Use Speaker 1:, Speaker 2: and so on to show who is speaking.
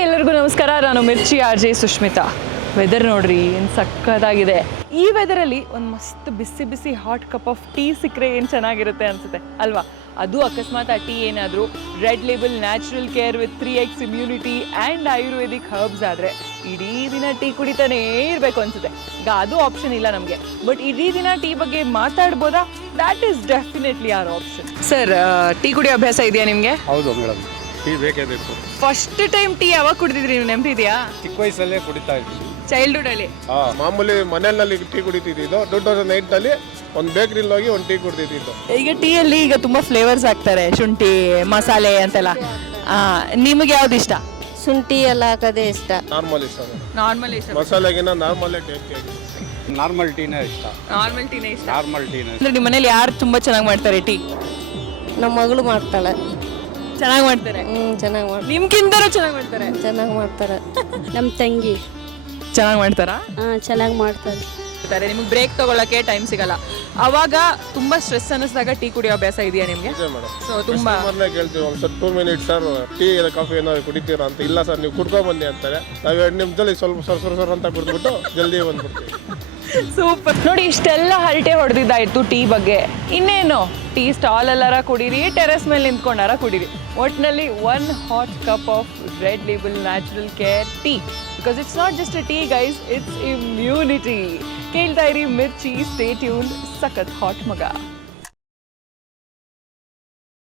Speaker 1: ಎಲ್ಲರಿಗೂ ನಮಸ್ಕಾರ. ನಾನು ಮಿರ್ಚಿ RJ ಸುಷ್ಮಿತಾ. ವೆದರ್ ನೋಡ್ರಿ ಏನು ಸಕ್ಕತ್ತಾಗಿದೆ. ಈ ವೆದರಲ್ಲಿ ಒಂದು ಮಸ್ತ್ ಬಿಸಿ ಬಿಸಿ ಹಾಟ್ ಕಪ್ ಆಫ್ ಟೀ ಸಿಕ್ಕರೆ ಏನು ಚೆನ್ನಾಗಿರುತ್ತೆ ಅನಿಸುತ್ತೆ ಅಲ್ವಾ? ಅದು ಅಕಸ್ಮಾತ್ ಆ ಟೀ ಏನಾದರೂ Red Label natural care with 3x immunity and ayurvedic herbs ಆದರೆ ಇಡೀ ದಿನ ಟೀ ಕುಡಿತಾನೇ ಇರಬೇಕು ಅನಿಸುತ್ತೆ. ಈಗ ಅದು ಆಪ್ಷನ್ ಇಲ್ಲ ನಮಗೆ, ಬಟ್ ಇಡೀ ದಿನ ಟೀ ಬಗ್ಗೆ ಮಾತಾಡ್ಬೋದಾ? That is definitely our option. Sir, tea ಕುಡಿಯೋ ಅಭ್ಯಾಸ ಇದೆಯಾ ನಿಮಗೆ?
Speaker 2: ಹೌದು ಮೇಡಮ್, ಟೀ ಬೇಕೇ ಬೇಕು.
Speaker 1: ಫಸ್ಟ್ ಟೈಮ್ ಟೀ ಯಾವಾಗ ಕುಡಿದಿದ್ರಿ ನೀವು, ನೆನಪಿದೆಯಾ?
Speaker 2: ಚಿಕ್ಕ ವಯಸ್ಸಲ್ಲೇ ಕುಡಿತಾ ಇದ್ವಿ,
Speaker 1: ಚೈಲ್ಡ್ಹುಡ್ ಅಲ್ಲಿ.
Speaker 2: ಮಾಮೂಲಿ ಮನೆಯಲ್ಲಿ ಟೀ ಕುಡಿತಿದ್ದು. 2008 ಒಂದು ಬೇಕರಿಲಿ ಹೋಗಿ ಒಂದು ಟೀ ಕುಡಿತಿದ್ದು.
Speaker 1: ಈಗ ಟೀಯಲ್ಲಿ ಈಗ ತುಂಬಾ ಫ್ಲೇವರ್ಸ್ ಹಾಕ್ತಾರೆ, ಶುಂಠಿ ಮಸಾಲೆ ಅಂತೆಲ್ಲ. ನಿಮಗೆ ಯಾವ್ದು ಇಷ್ಟ?
Speaker 3: ಶುಂಠಿ ಎಲ್ಲ ಹಾಕೋದೇ ಇಷ್ಟ.
Speaker 2: ನಾರ್ಮಲ್ ಇಷ್ಟ,
Speaker 1: ನಾರ್ಮಲ್ ಇಷ್ಟ.
Speaker 2: ಮಸಾಲೆಗಿನ ನಾರ್ಮಲ್ ಟೇಸ್ಟಿ ಆಗಿದೆ. ನಾರ್ಮಲ್ ಟೀನೇ ಇಷ್ಟ.
Speaker 1: ನಾರ್ಮಲ್ ಟೀನೇ ಇಷ್ಟ.
Speaker 2: ನಾರ್ಮಲ್ ಟೀನೇ.
Speaker 1: ಅಂದ್ರೆ ನಿಮ್ಮ ಮನೇಲಿ ಯಾರು ತುಂಬಾ ಚೆನ್ನಾಗಿ ಮಾಡ್ತಾರೆ ಟೀ?
Speaker 3: ನಮ್ಮ ಮಗಳು ಮಾಡ್ತಾಳೆ.
Speaker 1: ಚೆನ್ನಾಗಿ ಮಾಡ್ತಾರೆ.
Speaker 3: ಚೆನ್ನಾಗಿ ಮಾಡ್ತಾರೆ.
Speaker 1: ನಿಮ್ಗಿಂತನೂ ಚೆನ್ನಾಗಿ ಮಾಡ್ತಾರೆ.
Speaker 3: ಚೆನ್ನಾಗಿ ಮಾಡ್ತಾರೆ. ನಮ್ಮ ತಂಗಿ
Speaker 1: ಚೆನ್ನಾಗಿ ಮಾಡ್ತಾರಾ?
Speaker 3: ಚೆನ್ನಾಗಿ ಮಾಡ್ತಾರೆ.
Speaker 1: ನಿಮ್ಗೆ ಬ್ರೇಕ್ ತಗೊಳ್ಳೋಕೆ ಟೈಮ್ ಸಿಗಲ್ಲ, ಅವಾಗ ತುಂಬಾ ಸ್ಟ್ರೆಸ್ ಅನ್ನಿಸಿದಾಗ ಟೀ ಕುಡಿಯೋ ಅಭ್ಯಾಸ ಇದೆಯಾ ನಿಮಗೆ? ಸೊ ತುಂಬಾ
Speaker 2: ಕೇಳ್ತೀವಿ, ಒಂದು sir 2 minutes sir tea coffee ಏನಾದ್ರು ಕುಡಿತೀರಾ ಅಂತ. ಇಲ್ಲ ಸರ್, ನೀವು ಕುಡ್ಕೊಂಡ್ ಬನ್ನಿ ಅಂತಾರೆ. ನಾವು 2 ನಿಮಿಷದಲ್ಲಿ ಸ್ವಲ್ಪ ಸರ್ ಅಂತ ಕುಡಿದ್ಬಿಟ್ಟು ಜಲ್ದಿ ಬಂದ್ಬಿಡ್ತೀವಿ.
Speaker 1: ಸೂಪರ್. ನೋಡಿ, ಇಷ್ಟೆಲ್ಲ ಹರಟೆ ಹೊಡೆದಿದ್ದಾಯ್ತು ಟೀ ಬಗ್ಗೆ. ಇನ್ನೇನು, ಟೀ ಸ್ಟಾಲ್ ಎಲ್ಲಾರ ಕುಡೀರಿ, ಟೆರೆಸ್ ಮೇಲೆ ನಿಂತ್ಕೊಂಡಾರ ಕುಡೀರಿ, ಒಟ್ಟಿನಲ್ಲಿ 1 hot cup of Red Label natural care tea. Because it's not just a tea guys, it's immunity. ಕೇಳ್ತಾ ಇರಿ ಮಿರ್ಚಿ, ಸ್ಟೇ ಟ್ಯೂನ್ಡ್. ಸಖತ್ ಹಾಟ್ ಮಗ.